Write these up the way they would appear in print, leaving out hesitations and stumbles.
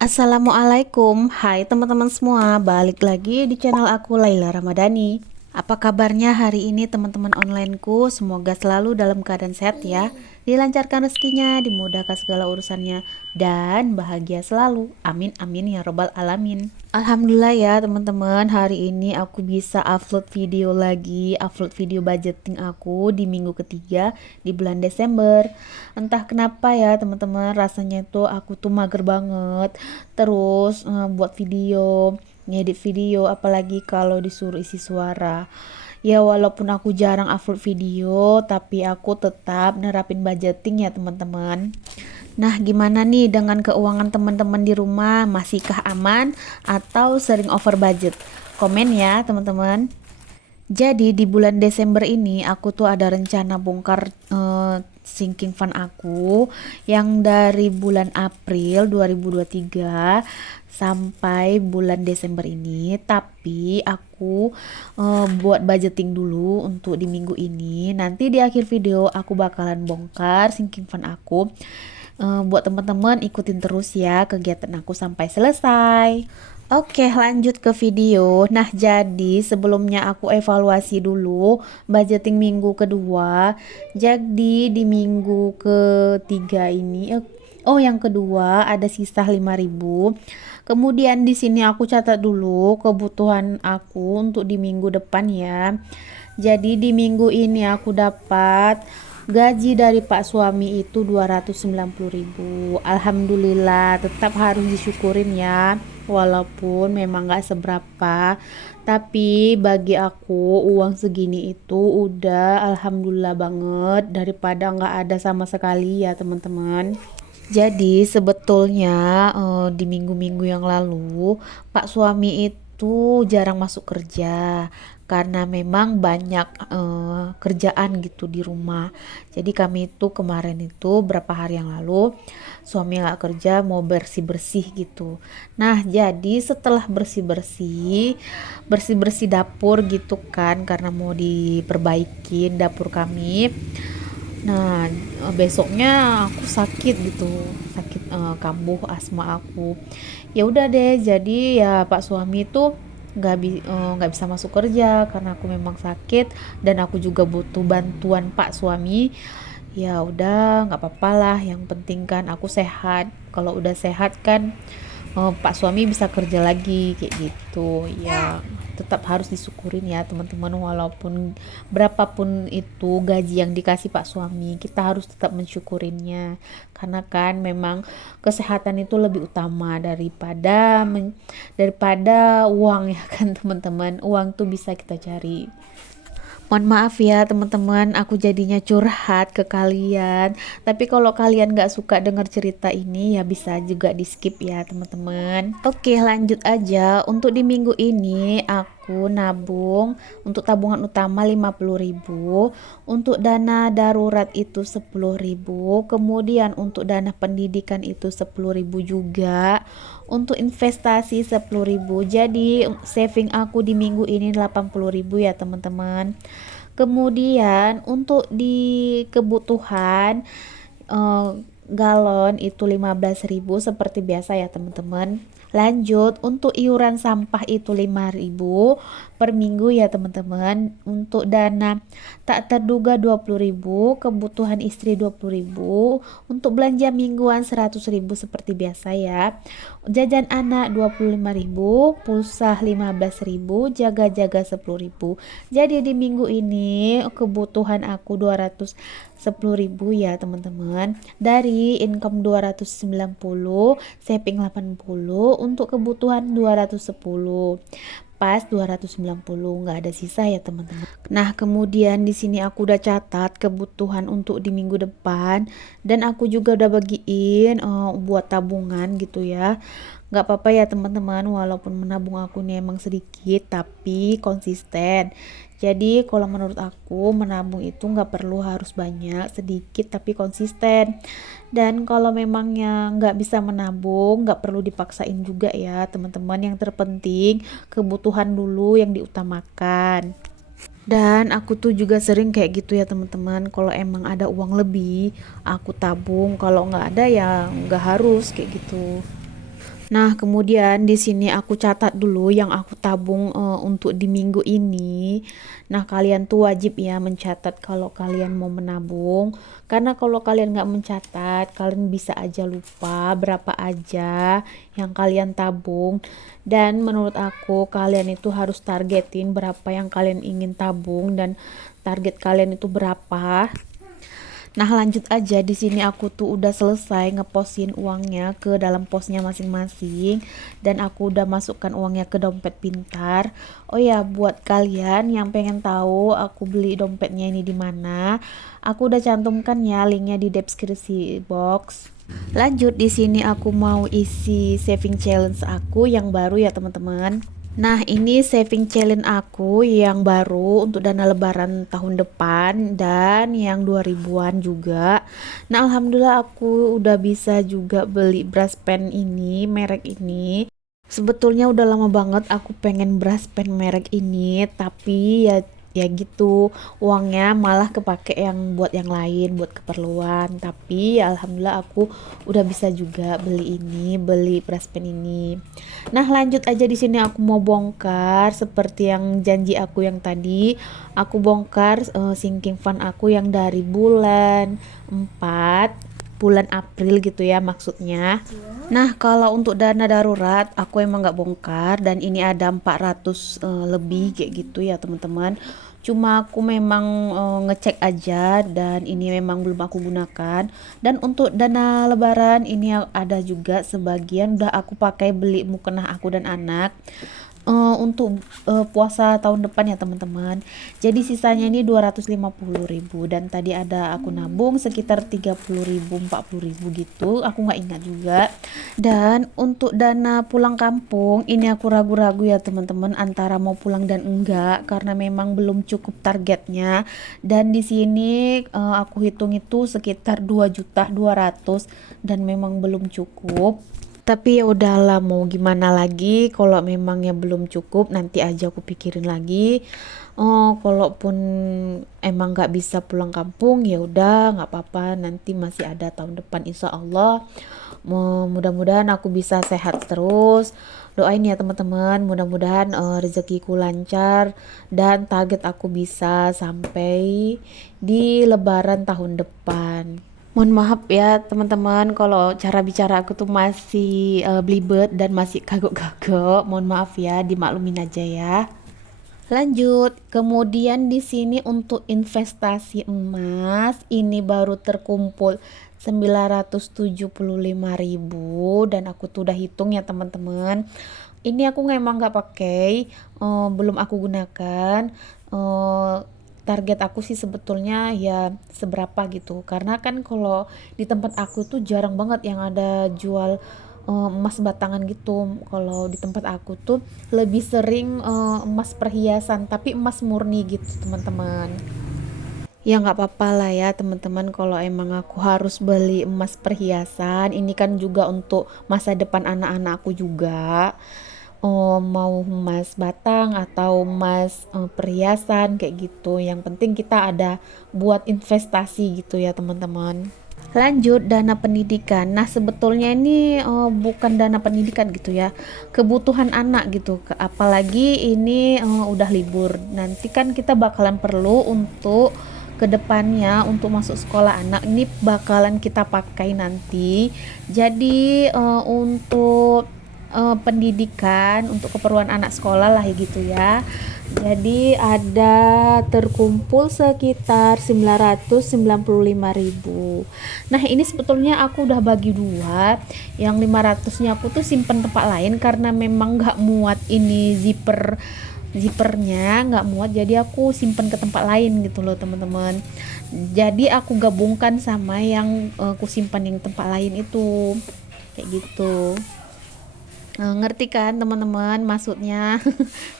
Assalamualaikum, hai teman-teman semua, balik lagi di channel aku Laila Ramadhani. Apa kabarnya hari ini teman-teman onlineku? Semoga selalu dalam keadaan sehat ya, dilancarkan rezekinya, dimudahkan segala urusannya, dan bahagia selalu. Amin amin ya robbal alamin. Alhamdulillah ya teman-teman, hari ini aku bisa upload video lagi, upload video budgeting aku di minggu ketiga di bulan Desember. Entah kenapa ya teman-teman, rasanya itu aku tuh mager banget. Terus buat video, ngedit video, apalagi kalau disuruh isi suara. Ya walaupun aku jarang upload video, tapi aku tetap nerapin budgeting ya teman-teman. Nah, gimana nih dengan keuangan teman-teman di rumah? Masihkah aman atau sering over budget? Komen ya, teman-teman. Jadi di bulan Desember ini aku tuh ada rencana bongkar sinking fund aku yang dari bulan April 2023 sampai bulan Desember ini, tapi aku buat budgeting dulu untuk di minggu ini. Nanti di akhir video aku bakalan bongkar sinking fund aku. Buat teman-teman ikutin terus ya kegiatan aku sampai selesai. Oke, lanjut ke video. Nah, jadi sebelumnya aku evaluasi dulu budgeting minggu kedua. Jadi di minggu ketiga ini, yang kedua ada sisa 5.000. Kemudian di sini aku catat dulu kebutuhan aku untuk di minggu depan ya. Jadi di minggu ini aku dapat gaji dari Pak suami itu 290.000. Alhamdulillah, tetap harus disyukurin ya. Walaupun memang gak seberapa, tapi bagi aku uang segini itu udah alhamdulillah banget daripada nggak ada sama sekali ya teman-teman. Jadi sebetulnya di minggu-minggu yang lalu Pak suami itu jarang masuk kerja karena memang banyak kerjaan gitu di rumah. Jadi kami itu kemarin itu berapa hari yang lalu suami nggak kerja mau bersih-bersih gitu. Nah jadi setelah bersih-bersih dapur gitu kan karena mau diperbaikin dapur kami. Nah, besoknya aku sakit gitu, sakit kambuh asma aku. Ya udah deh, jadi ya Pak suami itu nggak bisa masuk kerja karena aku memang sakit dan aku juga butuh bantuan Pak suami. Ya udah, nggak apa-apa lah. Yang penting kan aku sehat. Kalau udah sehat kan Pak suami bisa kerja lagi kayak gitu ya. Tetap harus disyukurin ya teman-teman, walaupun berapapun itu gaji yang dikasih Pak suami kita harus tetap mensyukurinnya karena kan memang kesehatan itu lebih utama daripada uang ya kan teman-teman. Uang tuh bisa kita cari. Mohon maaf ya teman-teman, aku jadinya curhat ke kalian. Tapi kalau kalian gak suka dengar cerita ini ya bisa juga di skip ya teman-teman. Oke, lanjut aja. Untuk di minggu ini aku nabung untuk tabungan utama 50.000, untuk dana darurat itu 10.000, kemudian untuk dana pendidikan itu 10.000 juga, untuk investasi 10.000. Jadi saving aku di minggu ini 80.000 ya teman-teman. Kemudian untuk di kebutuhan eh, galon itu 15.000 seperti biasa ya teman-teman. Lanjut untuk iuran sampah itu 5.000 per minggu ya teman-teman. Untuk dana tak terduga 20.000, kebutuhan istri 20.000, untuk belanja mingguan 100.000 seperti biasa ya. Jajan anak 25.000, pulsa 15.000, jaga-jaga 10.000. Jadi di minggu ini kebutuhan aku 210.000 ya teman-teman. Dari income 290, saving 80, untuk kebutuhan 210. Pas 290 nggak ada sisa ya teman-teman. Nah, kemudian di sini aku udah catat kebutuhan untuk di minggu depan dan aku juga udah bagiin buat tabungan gitu ya. Nggak apa-apa ya teman-teman, walaupun menabung aku nih emang sedikit tapi konsisten. Jadi kalau menurut aku menabung itu nggak perlu harus banyak, sedikit tapi konsisten. Dan kalau memangnya nggak bisa menabung, nggak perlu dipaksain juga ya teman-teman. Yang terpenting kebutuhan dulu yang diutamakan. Dan aku tuh juga sering kayak gitu ya teman-teman. Kalau emang ada uang lebih, aku tabung. Kalau nggak ada ya nggak harus kayak gitu. Nah, kemudian di sini aku catat dulu yang aku tabung untuk di minggu ini. Nah, kalian tuh wajib ya mencatat kalau kalian mau menabung. Karena kalau kalian nggak mencatat, kalian bisa aja lupa berapa aja yang kalian tabung. Dan menurut aku, kalian itu harus targetin berapa yang kalian ingin tabung dan target kalian itu berapa. Nah, lanjut aja, di sini aku tuh udah selesai ngepostin uangnya ke dalam posnya masing-masing dan aku udah masukkan uangnya ke dompet pintar. Oh ya, buat kalian yang pengen tahu aku beli dompetnya ini di mana, aku udah cantumkan ya linknya di deskripsi box. Lanjut, di sini aku mau isi saving challenge aku yang baru ya teman-teman. Nah, ini saving challenge aku yang baru untuk dana lebaran tahun depan dan yang 2000-an juga. Nah, alhamdulillah aku udah bisa juga beli brush pen ini, merek ini. Sebetulnya udah lama banget aku pengen brush pen merek ini, tapi ya gitu, uangnya malah kepake yang buat yang lain, buat keperluan. Tapi ya alhamdulillah aku udah bisa juga beli brush pen ini. Nah, lanjut aja, di sini aku mau bongkar seperti yang janji aku yang tadi. Aku bongkar sinking fund aku yang dari bulan 4, bulan April gitu ya maksudnya. Nah, kalau untuk dana darurat aku emang nggak bongkar dan ini ada 400 lebih kayak gitu ya teman-teman. Cuma aku memang ngecek aja dan ini memang belum aku gunakan. Dan untuk dana lebaran ini ada juga sebagian udah aku pakai beli mukena aku dan anak untuk puasa tahun depan ya teman-teman. Jadi sisanya ini 250.000 dan tadi ada aku nabung sekitar 30.000 40.000 gitu, aku nggak ingat juga. Dan untuk dana pulang kampung ini aku ragu-ragu ya teman-teman antara mau pulang dan enggak karena memang belum cukup targetnya. Dan di sini aku hitung itu sekitar 2.200.000 dan memang belum cukup. Tapi ya udahlah, mau gimana lagi, kalau memangnya belum cukup nanti aja aku pikirin lagi. Oh, kalaupun emang nggak bisa pulang kampung ya udah nggak apa-apa, nanti masih ada tahun depan insya Allah. Mudah-mudahan aku bisa sehat terus. Doain ya teman-teman, mudah-mudahan rezekiku lancar dan target aku bisa sampai di lebaran tahun depan. Mohon maaf ya teman-teman kalau cara bicara aku tuh masih belibet dan masih kagok-kagok. Mohon maaf ya, dimaklumin aja ya. Lanjut, kemudian di sini untuk investasi emas ini baru terkumpul 975.000 dan aku tuh udah hitung ya teman-teman. Ini aku memang nggak pakai, belum aku gunakan. eh, Target aku sih sebetulnya ya seberapa gitu. Karena kan kalau di tempat aku tuh jarang banget yang ada jual emas batangan gitu. Kalau di tempat aku tuh lebih sering emas perhiasan, tapi emas murni gitu teman-teman. Ya nggak apa-apa lah ya teman-teman kalau emang aku harus beli emas perhiasan. Ini kan juga untuk masa depan anak-anak aku juga. Oh, mau emas batang atau emas perhiasan kayak gitu. Yang penting kita ada buat investasi gitu ya teman-teman. Lanjut, dana pendidikan. Nah, sebetulnya ini bukan dana pendidikan gitu ya, kebutuhan anak gitu. Apalagi ini udah libur. Nanti kan kita bakalan perlu untuk kedepannya untuk masuk sekolah anak ini bakalan kita pakai nanti. Jadi untuk pendidikan untuk keperluan anak sekolah lah gitu ya. Jadi ada terkumpul sekitar 995.000. Nah, ini sebetulnya aku udah bagi dua. Yang 500-nya aku tuh simpen tempat lain karena memang nggak muat ini zippernya nggak muat, jadi aku simpen ke tempat lain gitu loh teman-teman. Jadi aku gabungkan sama yang aku simpan yang tempat lain itu kayak gitu. Ngerti kan teman-teman maksudnya?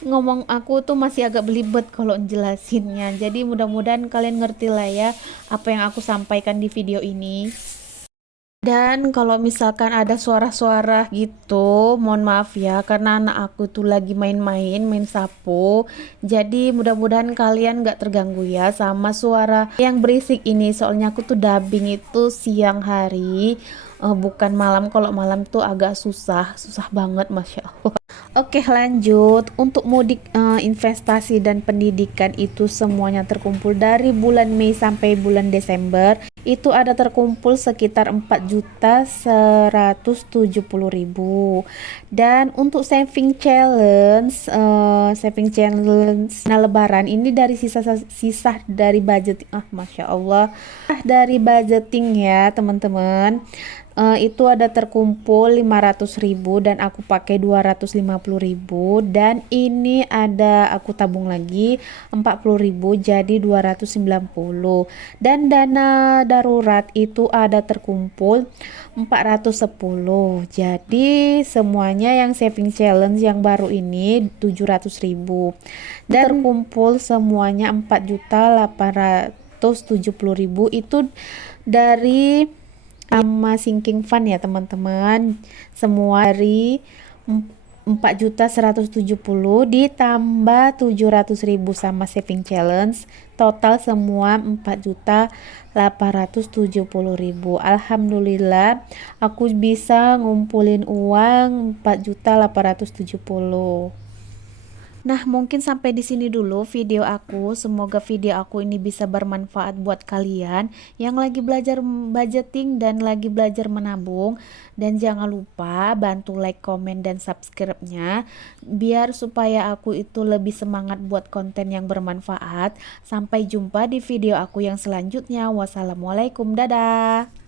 Ngomong aku tuh masih agak belibet kalau jelasinnya. Jadi mudah-mudahan kalian ngerti lah ya apa yang aku sampaikan di video ini. Dan kalau misalkan ada suara-suara gitu, mohon maaf ya karena anak aku tuh lagi main sapu. Jadi mudah-mudahan kalian gak terganggu ya sama suara yang berisik ini. Soalnya aku tuh dubbing itu siang hari. bukan malam. Kalau malam tuh agak susah banget, masya Allah. Oke, lanjut. Untuk mudik, investasi dan pendidikan itu semuanya terkumpul dari bulan Mei sampai bulan Desember. Itu ada terkumpul sekitar 4.170.000. Dan untuk saving challenge nah Lebaran ini dari sisa dari budget, masya Allah, dari budgeting ya teman-teman. Itu ada terkumpul 500.000 dan aku pakai 250.000, dan ini ada aku tabung lagi 40.000 jadi 290, dan dana darurat itu ada terkumpul 410. Jadi semuanya yang saving challenge yang baru ini 700.000, dan terkumpul semuanya 4.870.000 itu dari sama sinking fund ya teman-teman. Semua dari 4.170 ditambah 700.000 sama saving challenge, total semua 4.870.000. Alhamdulillah aku bisa ngumpulin uang 4.870. Nah, mungkin sampai di sini dulu video aku. Semoga video aku ini bisa bermanfaat buat kalian yang lagi belajar budgeting dan lagi belajar menabung. Dan jangan lupa bantu like, komen, dan subscribe-nya biar supaya aku itu lebih semangat buat konten yang bermanfaat. Sampai jumpa di video aku yang selanjutnya. Wassalamualaikum, dadah.